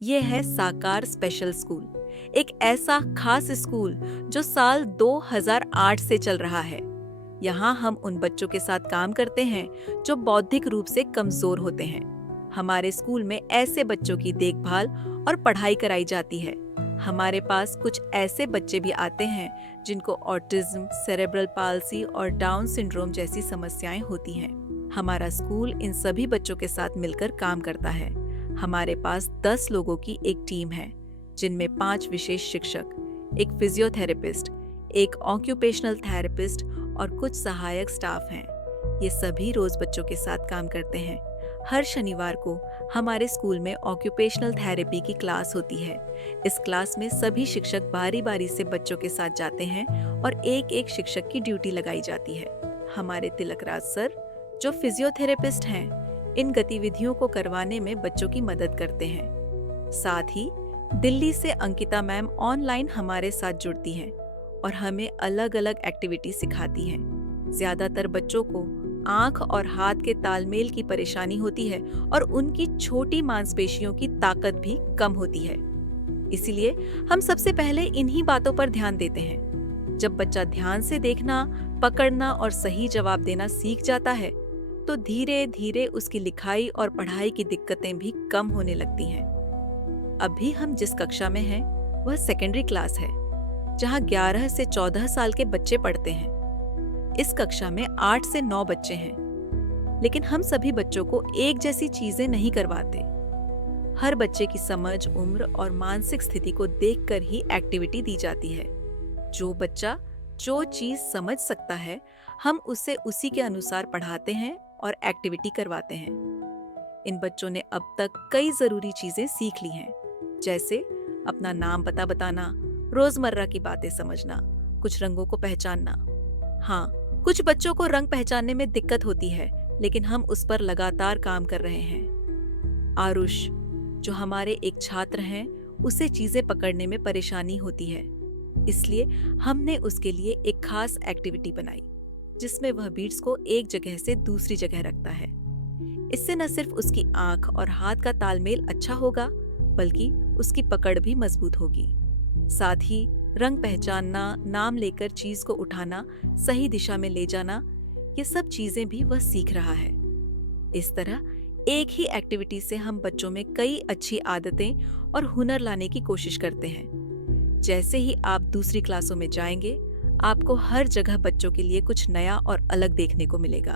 ये है साकार स्पेशल स्कूल, एक ऐसा खास स्कूल जो साल 2008 से चल रहा है। यहाँ हम उन बच्चों के साथ काम करते हैं जो बौद्धिक रूप से कमजोर होते हैं। हमारे स्कूल में ऐसे बच्चों की देखभाल और पढ़ाई कराई जाती है। हमारे पास कुछ ऐसे बच्चे भी आते हैं जिनको ऑटिज्म, सेरेब्रल पाल्सी और डाउन सिंड्रोम जैसी समस्याएं होती हैं। हमारा स्कूल इन सभी बच्चों के साथ मिलकर काम करता है। हमारे पास 10 लोगों की एक टीम है, जिनमें 5 विशेष शिक्षक, एक फिजियोथेरेपिस्ट, एक ऑक्यूपेशनल थेरेपिस्ट और कुछ सहायक स्टाफ हैं। ये सभी रोज बच्चों के साथ काम करते हैं। हर शनिवार को हमारे स्कूल में ऑक्यूपेशनल थेरेपी की क्लास होती है। इस क्लास में सभी शिक्षक बारी बारी से बच्चों के साथ जाते हैं और एक एक शिक्षक की ड्यूटी लगाई जाती है। हमारे तिलकराज सर, जो फिजियोथेरेपिस्ट हैं, इन गतिविधियों को करवाने में बच्चों की मदद करते हैं। साथ ही दिल्ली से अंकिता मैम ऑनलाइन हमारे साथ जुड़ती हैं और हमें अलग अलग एक्टिविटी सिखाती हैं। ज्यादातर बच्चों को आंख और हाथ के तालमेल की परेशानी होती है और उनकी छोटी मांसपेशियों की ताकत भी कम होती है। इसीलिए हम सबसे पहले इन्हीं बातों पर ध्यान देते हैं। जब बच्चा ध्यान से देखना, पकड़ना और सही जवाब देना सीख जाता है, तो धीरे धीरे उसकी लिखाई और पढ़ाई की दिक्कतें भी कम होने लगती हैं। अभी हम जिस कक्षा में हैं, वह सेकेंडरी क्लास है, जहां 11 से 14 साल के बच्चे पढ़ते हैं। इस कक्षा में 8 से 9 बच्चे हैं, लेकिन हम सभी बच्चों को एक जैसी चीजें नहीं करवाते। हर बच्चे की समझ, उम्र और मानसिक स्थिति को देखकर ही एक्टिविटी दी जाती है। जो बच्चा जो चीज समझ सकता है, हम उसे उसी के अनुसार पढ़ाते हैं और एक्टिविटी करवाते हैं। इन बच्चों ने अब तक कई जरूरी चीजें सीख ली हैं, जैसे अपना नाम पता बताना, रोजमर्रा की बातें समझना, कुछ रंगों को पहचानना। हाँ, कुछ बच्चों को रंग पहचानने में दिक्कत होती है, लेकिन हम उस पर लगातार काम कर रहे हैं। आरुष, जो हमारे एक छात्र हैं, उसे चीजें पकड़ने में परेशानी होती है, इसलिए हमने उसके लिए एक खास एक्टिविटी बनाई, जिसमें वह बीट्स को एक जगह से दूसरी जगह रखता है। इससे न सिर्फ उसकी आंख और हाथ का तालमेल अच्छा होगा, बल्कि उसकी पकड़ भी मजबूत होगी। साथ ही रंग पहचानना, नाम लेकर चीज को उठाना, सही दिशा में ले जाना, ये सब चीजें भी वह सीख रहा है। इस तरह एक ही एक्टिविटी से हम बच्चों में कई अच्छी आदतें और हुनर लाने की कोशिश करते हैं। जैसे ही आप दूसरी क्लासों में जाएंगे, आपको हर जगह बच्चों के लिए कुछ नया और अलग देखने को मिलेगा।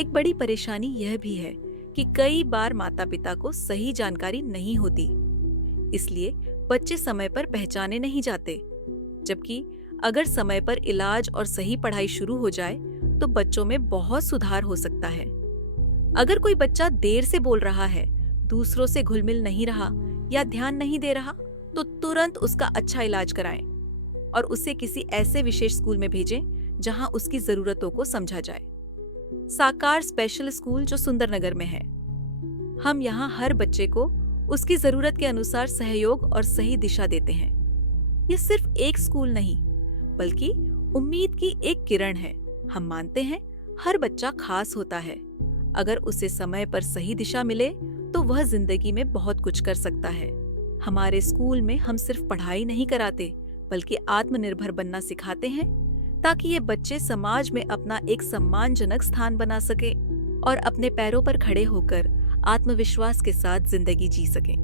एक बड़ी परेशानी यह भी है कि कई बार माता पिता को सही जानकारी नहीं होती, इसलिए बच्चे समय पर पहचाने नहीं जाते। जबकि अगर समय पर इलाज और सही पढ़ाई शुरू हो जाए, तो बच्चों में बहुत सुधार हो सकता है। अगर कोई बच्चा देर से बोल रहा है, दूसरों से घुल मिल नहीं रहा या ध्यान नहीं दे रहा, तो तुरंत उसका अच्छा इलाज कराएं और उसे किसी ऐसे विशेष स्कूल में भेजें जहां उसकी जरूरतों को समझा जाए। साकार स्पेशल स्कूल जो सुंदरनगर में है, हम यहाँ हर बच्चे को उसकी जरूरत के अनुसार सहयोग और सही दिशा देते हैं। ये सिर्फ एक स्कूल नहीं, बल्कि उम्मीद की एक किरण है। हम मानते हैं हर बच्चा खास होता है। अगर उसे समय पर सही दिशा मिले, तो वह जिंदगी में बहुत कुछ कर सकता है। हमारे स्कूल में हम सिर्फ पढ़ाई नहीं कराते, बल्कि आत्मनिर्भर बनना सिखाते हैं, ताकि ये बच्चे समाज में अपना एक सम्मानजनक स्थान बना सके और अपने पैरों पर खड़े होकर आत्मविश्वास के साथ जिंदगी जी सकें।